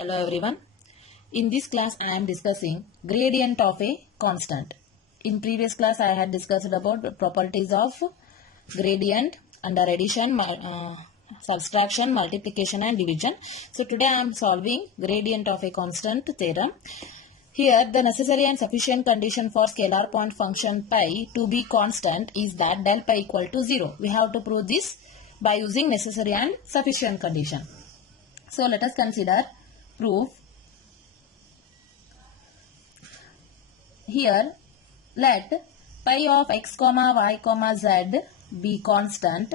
Hello everyone. In this class I am discussing gradient of a constant. In previous class I had discussed about the properties of gradient under addition, subtraction, multiplication and division. So today I am solving gradient of a constant theorem. Here the necessary and sufficient condition for scalar point function pi to be constant is that del pi equal to 0. We have to prove this by using necessary and sufficient condition. So let us consider proof. Here let pi of x comma y comma z be constant,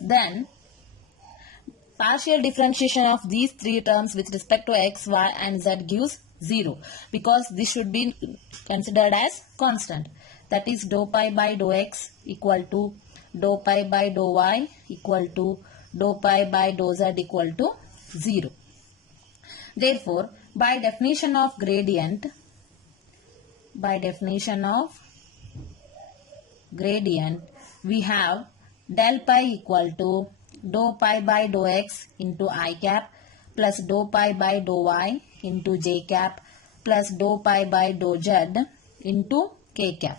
then partial differentiation of these three terms with respect to x, y and z gives 0 because this should be considered as constant. That is dou pi by dou x equal to dou pi by dou y equal to dou pi by dou z equal to 0. Therefore, by definition of gradient, we have del pi equal to dou pi by dou x into I cap plus dou pi by dou y into j cap plus dou pi by dou z into k cap.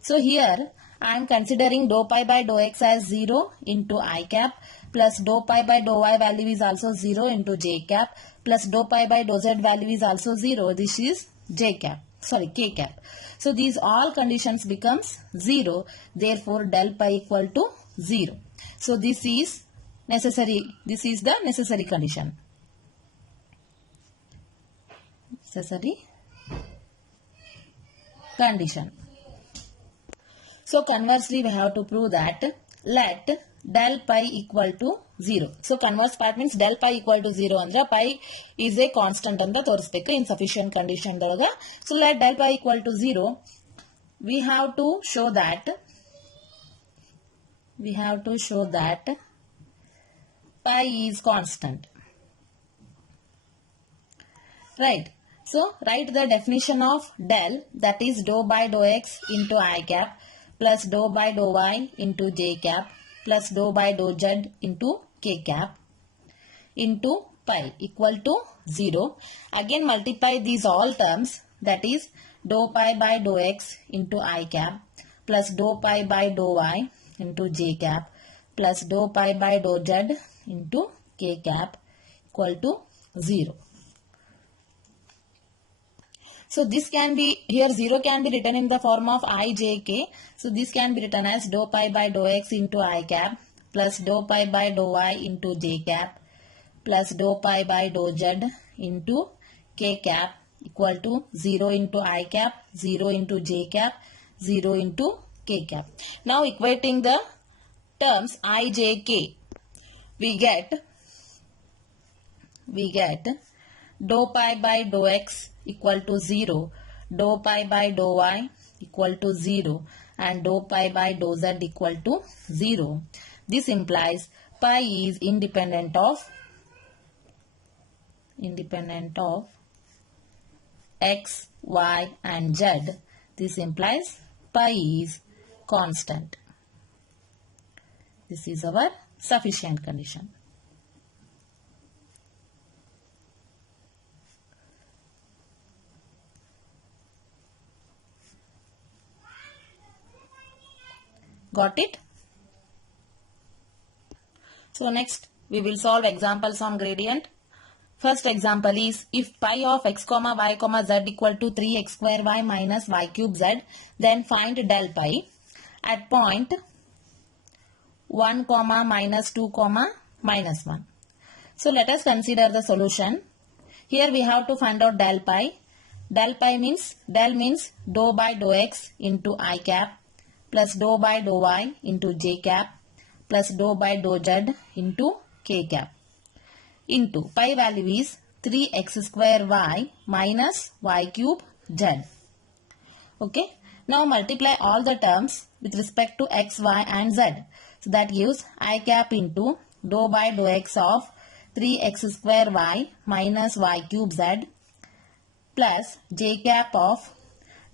So here I am considering dou pi by dou x as 0 into I cap plus dou pi by dou y value is also 0 into j cap plus dou pi by dou z value is also 0. This is k cap. So these all conditions becomes 0. Therefore del pi equal to 0. So this is necessary. This is the necessary condition. So conversely we have to prove that let del pi equal to 0. So converse part means del pi equal to 0 andre pi is a constant anta torisbeku in sufficient condition dolaga. So let del pi equal to 0. We have to show that pi is constant. Right. So write the definition of del, that is dou by dou x into I cap plus dou by dou y into j cap plus dou by dou z into k cap into pi equal to 0. Again multiply these all terms, that is dou pi by dou x into I cap plus dou pi by dou y into j cap plus dou pi by dou z into k cap equal to 0. So this can be, here 0 can be written in the form of I, j, k. So this can be written as dou pi by dou x into I cap plus dou pi by dou y into j cap plus dou pi by dou z into k cap equal to 0 into I cap, 0 into j cap, 0 into k cap. Now equating the terms I, j, k, we get dou pi by dou x equal to 0, dou pi by dou y equal to 0 and dou pi by dou z equal to 0. This implies pi is independent of x, y and z. This implies pi is constant. This is our sufficient condition. Got it? So next we will solve examples on gradient. First example is if pi of x comma y comma z equal to 3x square y minus y cube z, then find del pi at point 1 comma minus 2 comma minus 1. So let us consider the solution. Here we have to find out del pi. Del means dou by dou x into I cap plus dou by dou y into j cap plus dou by dou z into k cap into pi value is 3x square y minus y cube z. Okay. Now multiply all the terms with respect to x, y and z. So that gives I cap into dou by dou x of 3x square y minus y cube z plus j cap of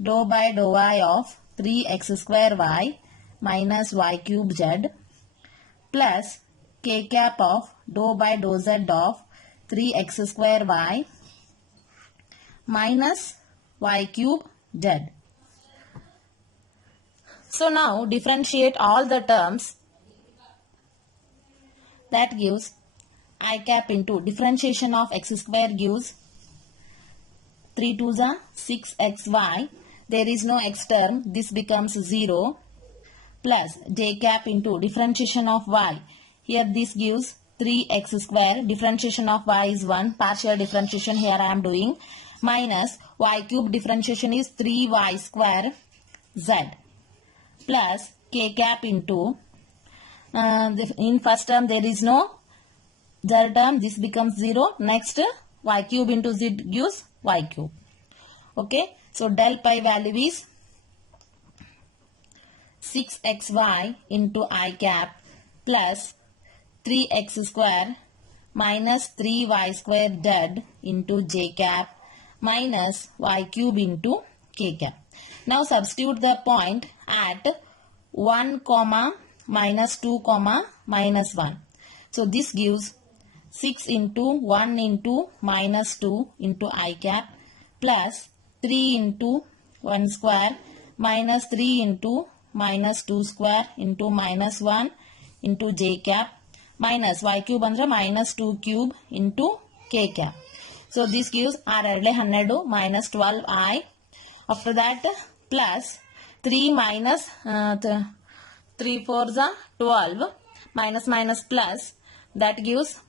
dou by dou y of 3x square y minus y cube z plus k cap of dou by dou z of 3x square y minus y cube z. So now differentiate all the terms. That gives I cap into differentiation of x square gives 3 2s are 6xy. There is no x term. This becomes 0 plus j cap into differentiation of y. Here this gives 3x square. Differentiation of y is 1. Partial differentiation here I am doing. Minus y cube differentiation is 3y square z. Plus k cap into in first term there is no z term, this becomes 0. Next y cube into z gives y cube. Okay, so del pi value is 6xy into I cap plus 3x square minus 3y square z into j cap minus y cube into k cap. Now substitute the point at 1 comma minus 2 comma minus 1. So this gives 6 into 1 into minus 2 into I cap plus 3 into 1 square minus 3 into minus 2 square into minus 1 into j cap minus y cube andre minus 2 cube into k cap. So this gives R 12 minus 12i. After that plus 3 minus 3 4s are 12 minus minus plus, that gives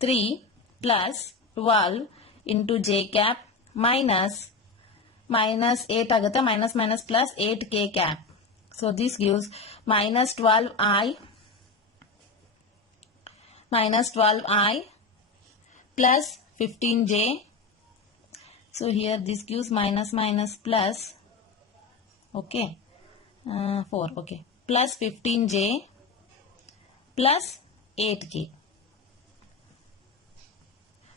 3 plus 12 into j cap minus 8 agata minus minus plus 8 k cap. So this gives minus 12i plus 15j. So here this gives minus minus plus, okay, 4, okay, plus 15j plus 8k.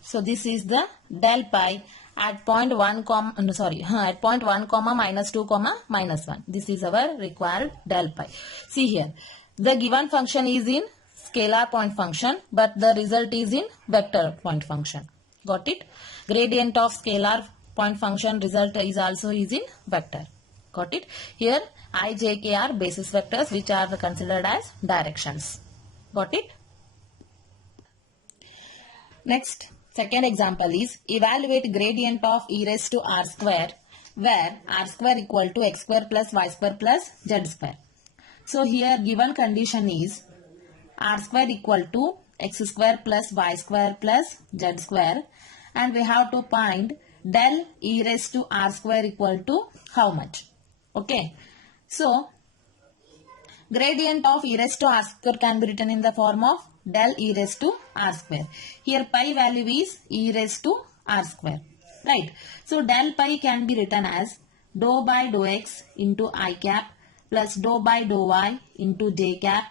So this is the del pi at point 1 comma, at point 1 comma minus 2 comma minus 1. This is our required del pi. See here, the given function is in scalar point function, but the result is in vector point function. Got it? Gradient of scalar point function, result is also is in vector. Got it? Here I, j, k are basis vectors which are considered as directions. Got it? Next, second example is evaluate gradient of e raised to r square where r square equal to x square plus y square plus z square. So here given condition is r square equal to x square plus y square plus z square, and we have to find del e raised to r square equal to how much. Okay, so gradient of e raised to r square can be written in the form of del e raised to r square. Here pi value is e raised to r square, right? So del pi can be written as dou by dou x into I cap plus dou by dou y into j cap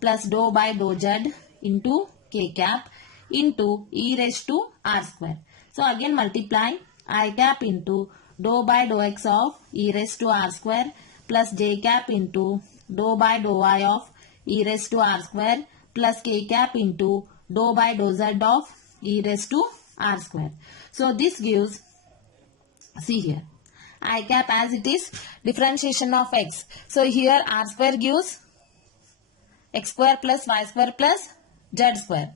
plus dou by dou z into k cap into e raised to r square. So again multiply I cap into dou by dou x of e raised to r square plus j cap into dou by dou y of e raised to r square plus k cap into dou by dou z of e raised to r square. So this gives, see here, I cap as it is differentiation of x. So here r square gives x square plus y square plus z square,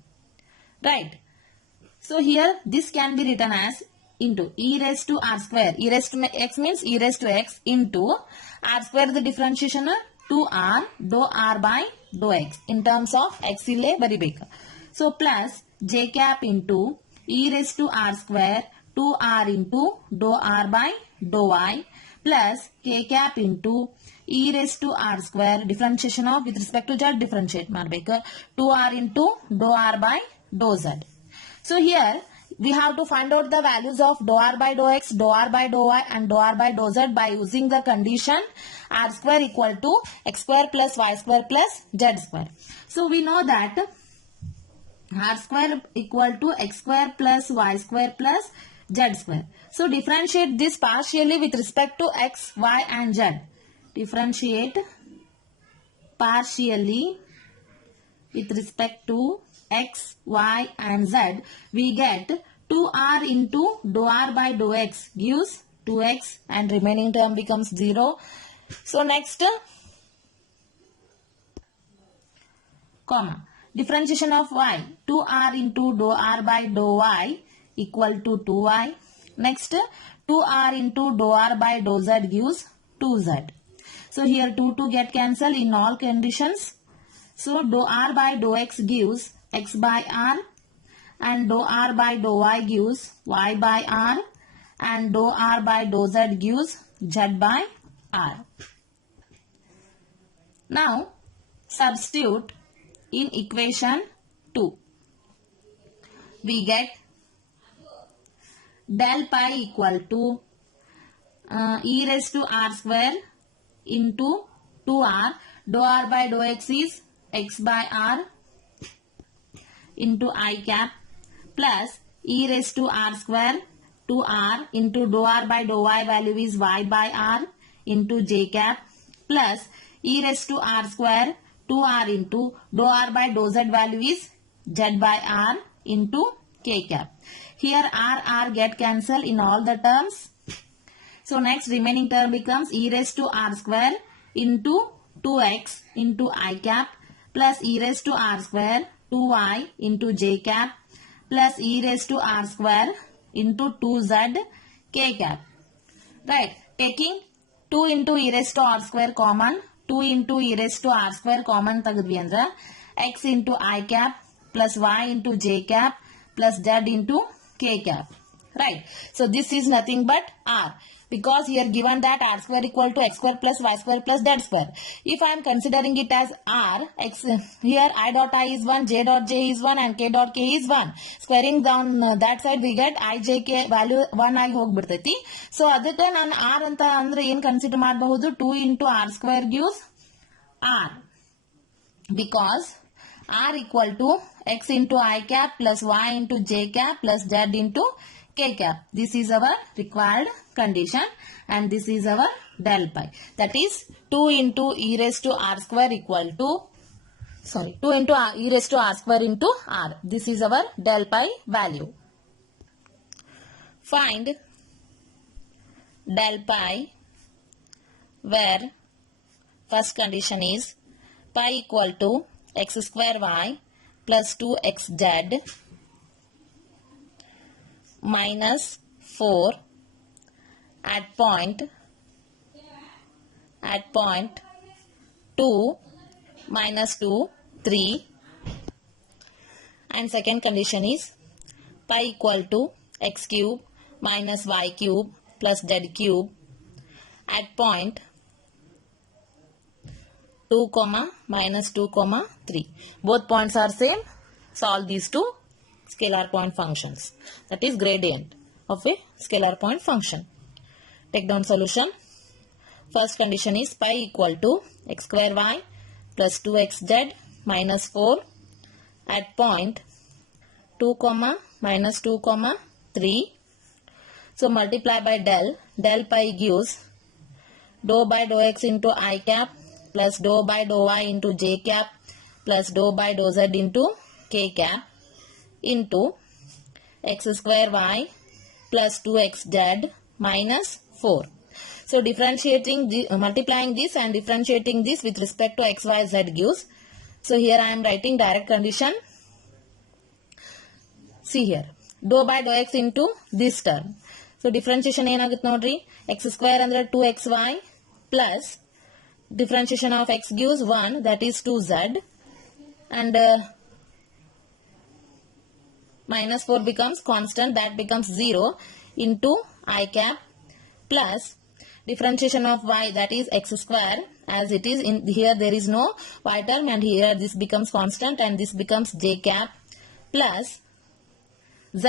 right? So here this can be written as into e raised to r square. E raised to x means e raised to x into r square, the differentiation 2r dou r by dou x in terms of x ile baribeka. So plus j cap into e raised to r square 2r into dou r by dou y plus k cap into e raised to r square differentiation of with respect to z differentiate ಮಾಡಬೇಕು 2r into dou r by dou z. So here we have to find out the values of dou r by dou x, dou r by dou y and dou r by dou z by using the condition r square equal to x square plus y square plus z square. So we know that r square equal to x square plus y square plus z square. So differentiate this partially with respect to x, y and z. Differentiate partially with respect to x, y and z, we get 2r into dou r by dou x gives 2x and remaining term becomes 0. So next, comma, differentiation of y, 2r into dou r by dou y equal to 2y. Next, 2r into dou r by dou z gives 2z. So here 2 get cancelled in all conditions. So dou r by dou x gives x by r, and dou r by dou y gives y by r, and dou r by dou z gives z by r. Now substitute in equation 2. We get del pi equal to e raised to r square into 2r. Dou r by dou x is x by r into I cap plus e raised to r square 2r into dou r by dou y value is y by r into j cap plus e raised to r square 2r into dou r by dou z value is z by r into k cap. Here r get cancelled in all the terms. So next remaining term becomes e raised to r square into 2x into I cap plus e raised to r square 2y into j cap plus e raised to r square into 2z k cap. Right. Taking 2 into e raised to r square common, 2 into e raised to r square common tagidvi andre x into I cap plus y into j cap plus z into k cap. Right. So this is nothing but r, because here given that r square equal to x square plus y square plus z square. If I am considering it as r, x, here I dot I is 1, j dot j is 1 and k dot k is 1. Squaring down that side we get I j k value 1 ಆಗಿ ಹೋಗ್ಬಿಡ್ತೈತಿ. So ಅದಕ್ಕೆ ನಾನು r ಅಂತ ಅಂದ್ರೆ ಏನು consider ಮಾಡಬಹುದು, 2 into r square gives r, because r equal to x into I cap plus y into j cap plus z into k cap. This is our required condition and this is our del pi. That is 2 into e raised to r square equal to, 2 into e raised to r square into r. This is our del pi value. Find del pi where first condition is pi equal to x square y plus 2xz minus 4 at point 2 minus 2 3, and second condition is pi equal to x cube minus y cube plus z cube at point 2 comma minus 2 comma 3. Both points are same. Solve these two scalar point functions. That is gradient of a scalar point function. Take down solution. First condition is pi equal to x square y plus 2xz minus 4 at point 2 comma minus 2 comma 3. So multiply by del pi gives dou by dou x into I cap plus dou by dou y into j cap plus dou by dou z into k cap into x square y plus 2xz minus 4. So differentiating, multiplying this and differentiating this with respect to x, y, z gives. So here I am writing direct condition. See here, dou by dou x into this term. So differentiation ಏನಾಗುತ್ತೆ ನೋಡ್ರಿ, x square ಅಂದ್ರೆ 2xy plus differentiation of x gives 1, that is 2z, and minus 4 becomes constant, that becomes 0 into I cap plus differentiation of y, that is x square, as it is in here there is no y term and here this becomes constant and this becomes j cap plus z.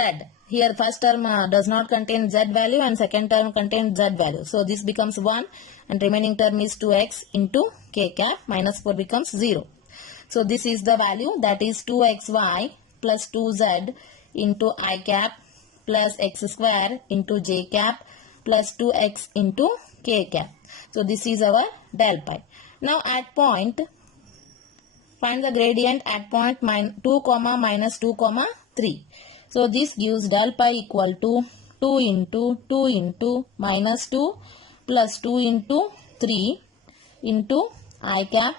Here first term does not contain z value and second term contains z value. So this becomes 1 and remaining term is 2x into k cap, minus 4 becomes 0. So this is the value, that is 2xy plus 2z into I cap plus x square into j cap plus 2x into k cap. So this is our del pi. Now at point Find the gradient at point 2, minus 2, 3. So this gives del pi equal to 2 into 2 into minus 2 plus 2 into 3 into I cap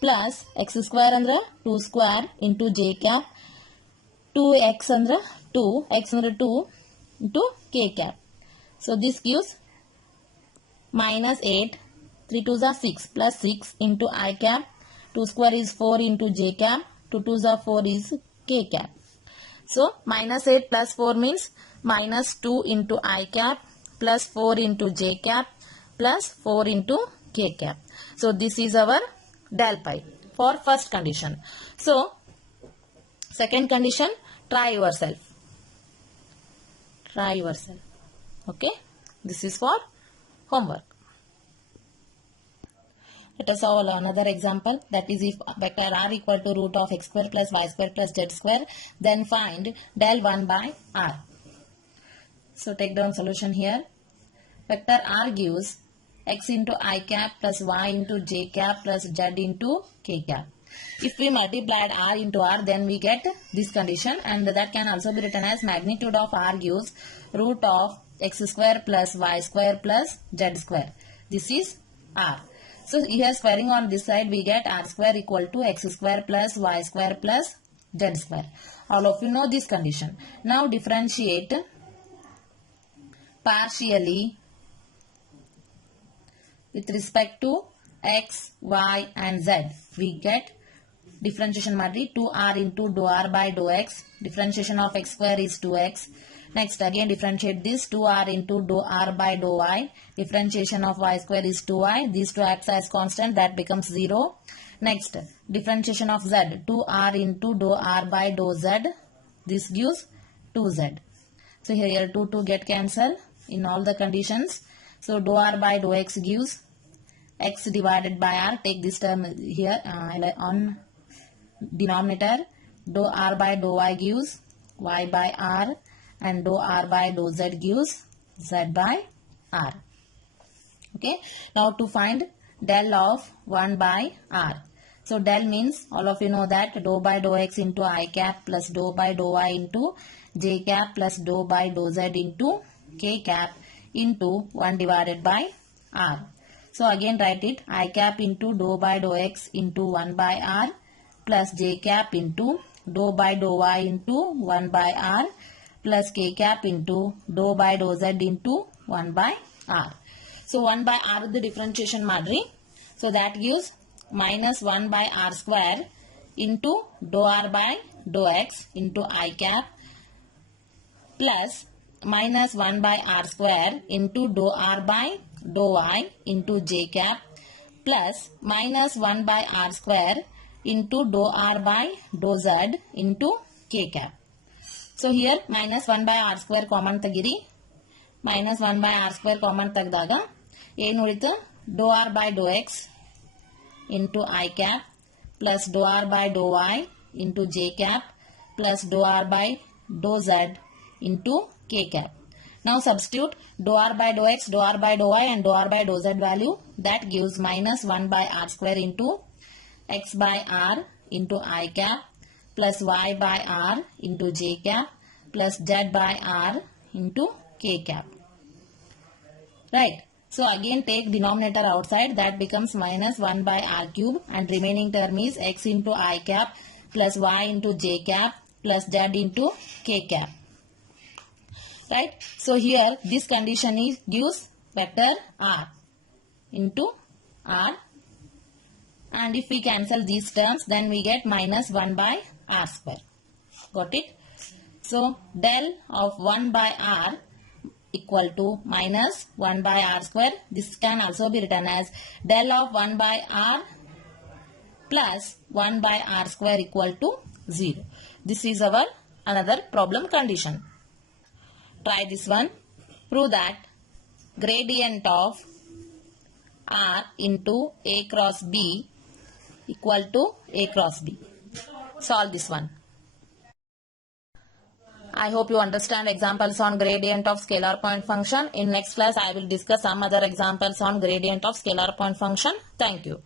plus x square andre 2 square into j cap 2x andre 2 x andre 2 into k cap. So this gives minus 8 3 2s are 6 plus 6 into I cap 2 square is 4 into j cap 2 2s are 4 is k cap. So minus 8 plus 4 means minus 2 into I cap plus 4 into j cap plus 4 into k cap. So this is our del pi for first condition. So second condition, try yourself. Try yourself. Okay. This is for homework. Let us solve another example, that is if vector r equal to root of x square plus y square plus z square, then find del 1 by r. So take down solution here. Vector r gives x into I cap plus y into j cap plus z into k cap. If we multiplied r into r, then we get this condition, and that can also be written as magnitude of r gives root of x square plus y square plus z square. This is r. So here squaring on this side, we get r square equal to x square plus y square plus z square. All of you know this condition. Now differentiate partially with respect to x, y and z. We get differentiation madri 2r into dou r by dou x. Differentiation of x square is 2x. Next again differentiate this 2r into dou r by dou y. Differentiation of y square is 2y. These two acts as constant, that becomes 0. Next differentiation of z 2r into dou r by dou z. This gives 2z. So here 2 get cancelled in all the conditions. So dou r by dou x gives x divided by r. Take this term here on denominator. Dou r by dou y gives y by r. And dou r by dou z gives z by r. Okay. Now to find del of 1 by r. So del means all of you know that dou by dou x into I cap plus dou by dou y into j cap plus dou by dou z into k cap into 1 divided by r. So again write it I cap into dou by dou x into 1 by r plus j cap into dou by dou y into 1 by r plus k cap into dou by dou z into 1 by r. So 1 by r is the differentiation madri. So that gives minus 1 by r square into dou r by dou x into I cap plus minus 1 by r square into dou r by dou y into j cap plus minus 1 by r square into dou r by dou z into k cap. So here minus 1 by r square common tagiri. Minus 1 by r square common tagdaga ಏನು ಉಳಿತು dou r by dou x into I cap plus dou r by dou y into j cap plus dou r by dou z into k cap. Now substitute dou r by dou x, dou r by dou y and dou r by dou z value. That gives minus 1 by r square into x by r into I cap plus y by r into j cap plus z by r into k cap. Right. So again take denominator outside, that becomes minus 1 by r cube and remaining term is x into I cap plus y into j cap plus z into k cap. Right. So here this condition is gives vector r into r, and if we cancel these terms then we get minus 1 by r square. Got it? So del of 1 by r equal to minus 1 by r square. This can also be written as del of 1 by r plus 1 by r square equal to 0. This is our another problem condition. Try this one. Prove that gradient of r into a cross b equal to a cross b. Solve this one. I hope you understand examples on gradient of scalar point function. In next class, I will discuss some other examples on gradient of scalar point function. Thank you.